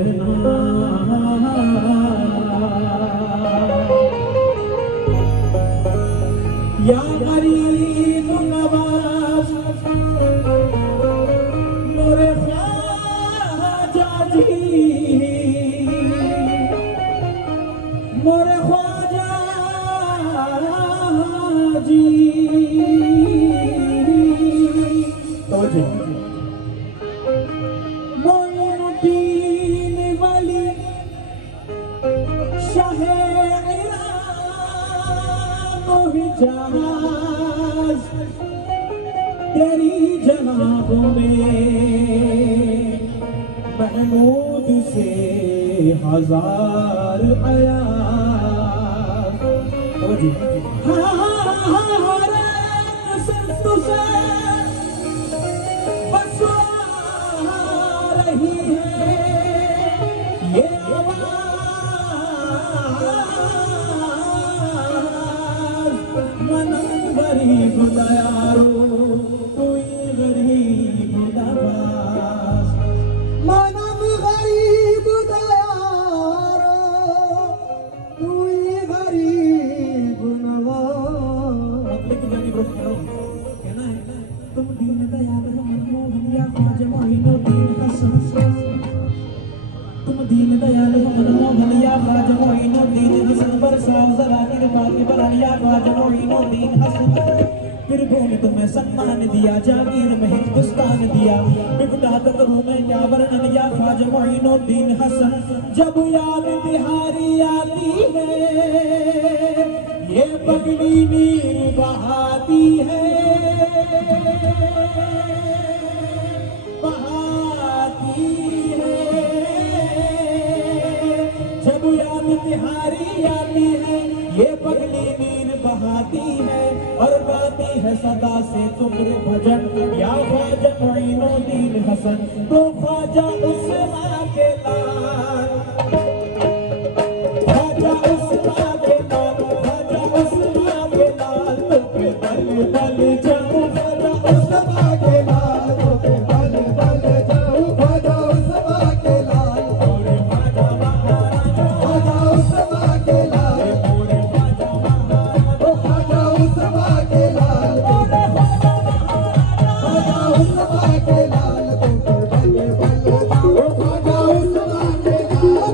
रहना। या गरीब नवाज मोरे ख्वाजा जी, मोरे ख्वाजा जी, तो जी मोइनुद्दीन वली शाह इरान हिजाज तेरी जनाबों में महमूद से 1000 आया। तो जी बस रही है ये आवाज़, मनम गरीब दयारो कोई गरीब नवाज, मनम गरीब दयारो कोई गरीब नवाज। कहना है तुम दीन दयाल हो मनमोहन या ख्वाजा मोइनुद्दीन हसन, तुम दीन दयाल हो मनमोहन या ख्वाजा मोइनुद्दीन हसन, बरसाओ जरा निर्माती बरन या ख्वाजा मोइनुद्दीन हसन। फिर भूमि तुम्हें सम्मान दिया, जागीर में हिंदुस्तान दिया, बिगड़ा करूं मैं क्या वर्णन या ख्वाजा मोइनुद्दीन हसन। जब याद तिहारी आती है ये पगली नीर बहाती है, बहाती है। जब याद तिहारी आती है ये पगली नीर बहाती है, और गाती है सदा से तुमरे भजन या ख्वाजा मोइनुद्दीन हसन। तो ख्वाजा उस्मा के लाल, ख्वाजा उस्मा के लाल, ख्वाजा उस्मा के लाल, तो फिर बल बल जाऊं ख्वाजा उस्मा के लाल, तो फिर बल बल जाऊं ख्वाजा उस्मा के लाल, पूरे ख्वाजा महाराज ख्वाजा उस्मा के लाल, पूरे ख्वाजा महाराज ख्वाजा उस्मा के लाल, पूरे ख्वाजा महाराज ख्वाजा उस्मा के लाल, तो फिर बल बल जाऊं ख्वाजा उस्मा के लाल।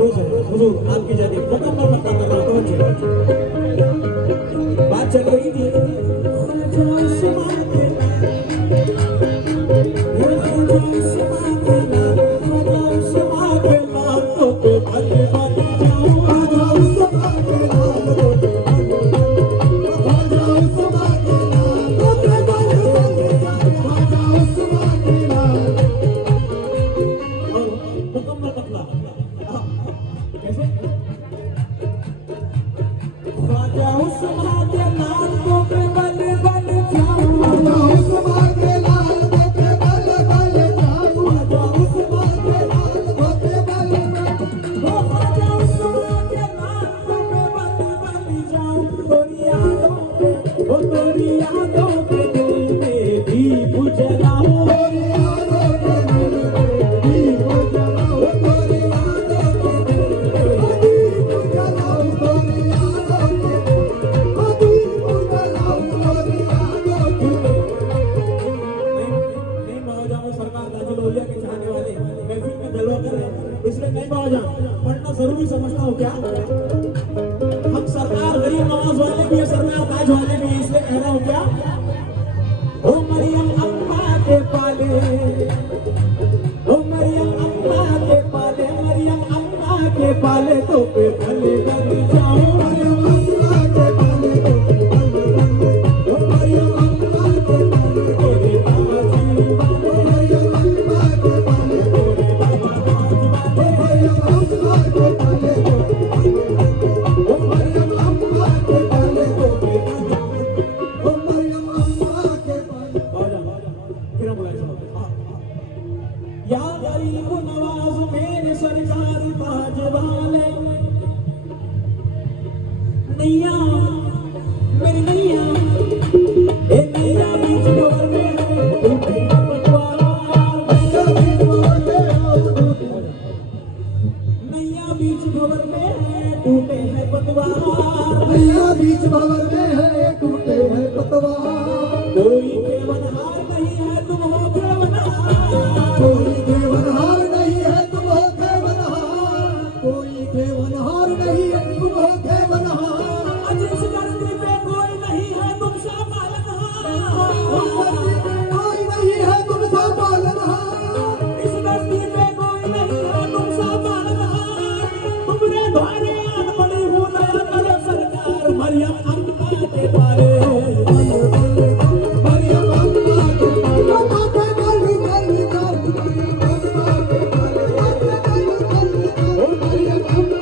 अफरोज है हुजूर आपकी जानिब मुकम्मल मक्का कर रहा हूँ। बात चल रही थी इसलिए नहीं बाबा जान पढ़ना जरूरी समझता हूँ क्या। हम सरकार गरीब नवाज वाले भी है, सरकार ताज वाले भी है, इसलिए कह रहा हूँ क्या। ओ मरियम अम्मा के पाले, ओ मरियम अम्मा के पाले, मरियम अम्मा के पाले तो पे भले बन जाओ। मरियम अम्मा के पाले तो पे भले बन जाओ। ओ मरियम अम्मा के पाले तेरे बाबा जी, मरियम अम्मा के पाले तेरे बाबा जी, मरियम अम्मा के पाले तो ओ मरियम अम्मा के पाले तो पे ओ मरियम अम्मा के पाले। फिर बोला या गरीब नवाज मेरे सरकार ताज वाले, नैया मेरी नैया, ए नैया बीच भंवर में टूटे पतवार, नैया बीच भंवर में नैया बीच भंवर में टूटे हैं पतवार, नैया बीच भंवर में है टूटे हैं पतवार। कोई केवनहार नहीं है तुम हो केवनहार, कोई केवनहार नहीं है तुम हो केवनहार, कोई केवनहार नहीं है तुम हो केवनहार। जिस धरती पे कोई नहीं है तुम सा पालनहार, कोई नहीं है तुम सा पालनहार, इस धरती पे कोई नहीं है तुम सा पालनहार। तुमरे द्वारे आन पड़ी हूँ दया करो सरकार, मरियम अम्मा के पाले, मरियम अम्मा के पाले, माथे बल बल कर मरियम अम्मा के पाले, माथे बल बल कर मरियम अम्मा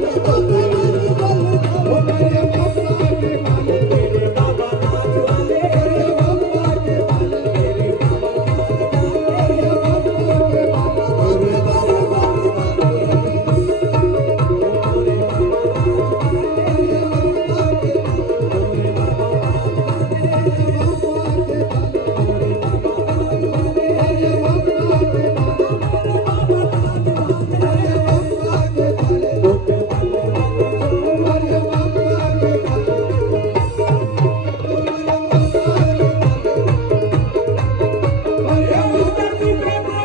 के पाले, माथे बल बल कर मरियम अम्मा के पाले, तेरे बाबा ताज वाले, मरियम अम्मा के पाले, तेरे बाबा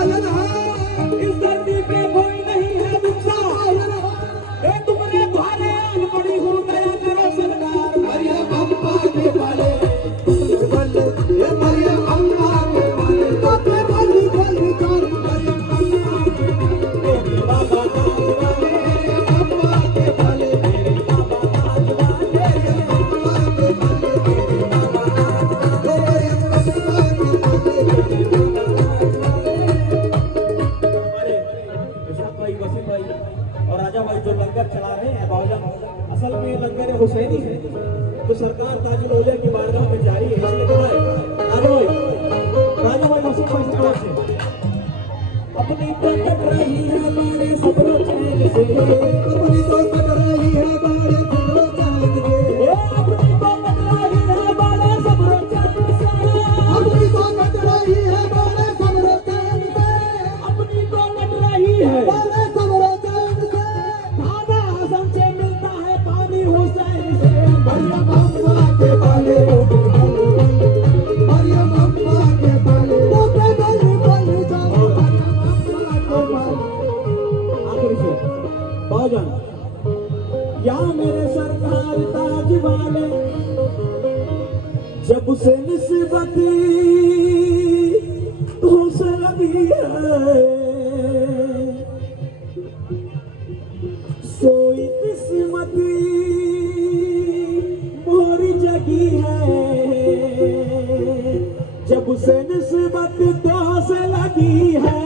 ताज वाले, मरियम अम्मा के पाले, तेरे बाबा ताज वाले, असल में लंगर हुसैनी है तो सरकार ताजुल औलिया की बारगाह में जारी है, इसलिए कहा है राजा भाई मसूद भाई से तरफ से अपनी तो कट रही है बारे सब्र चैन से, अपनी तो कट रही है बारे सब्र चैन से, अपनी तो कट रही है बारे सब्र चैन से, अपनी तो कट रही है बारे सब्र चैन से, अपनी तो कट रही है बारे सब्र चैन से। खाना हसन से मिलता है पानी हुसैन से, मरियम अम्मा के पाले, मरियम अम्मा के पाले, लगी है, सोई किस्मत मोरी जगी है, जब से निस्बत तो से लगी है,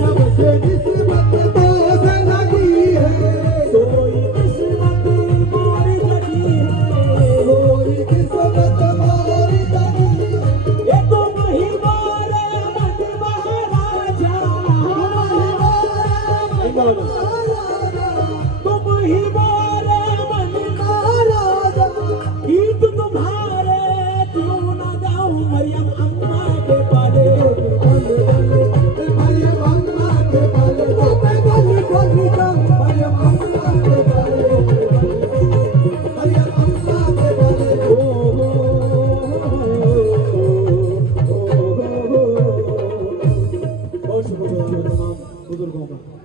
जब से निस्बत तो से लगी है, सोई किस्मत मोरी जगी है, कोई किस्मत मोरी जगी है। ये तुम ही मारे मन महाराजा, तुम ही मारे मन महाराजा गीत तुम्हारे क्यों न गाऊं मरियम अम्मा के पाले, मरियम अम्मा के बारे में बल बल जाऊं, मरियम अम्मा के बारे मरियम अम्मा के बारे बहुत शुक्रिया तमाम बुजुर्गों का।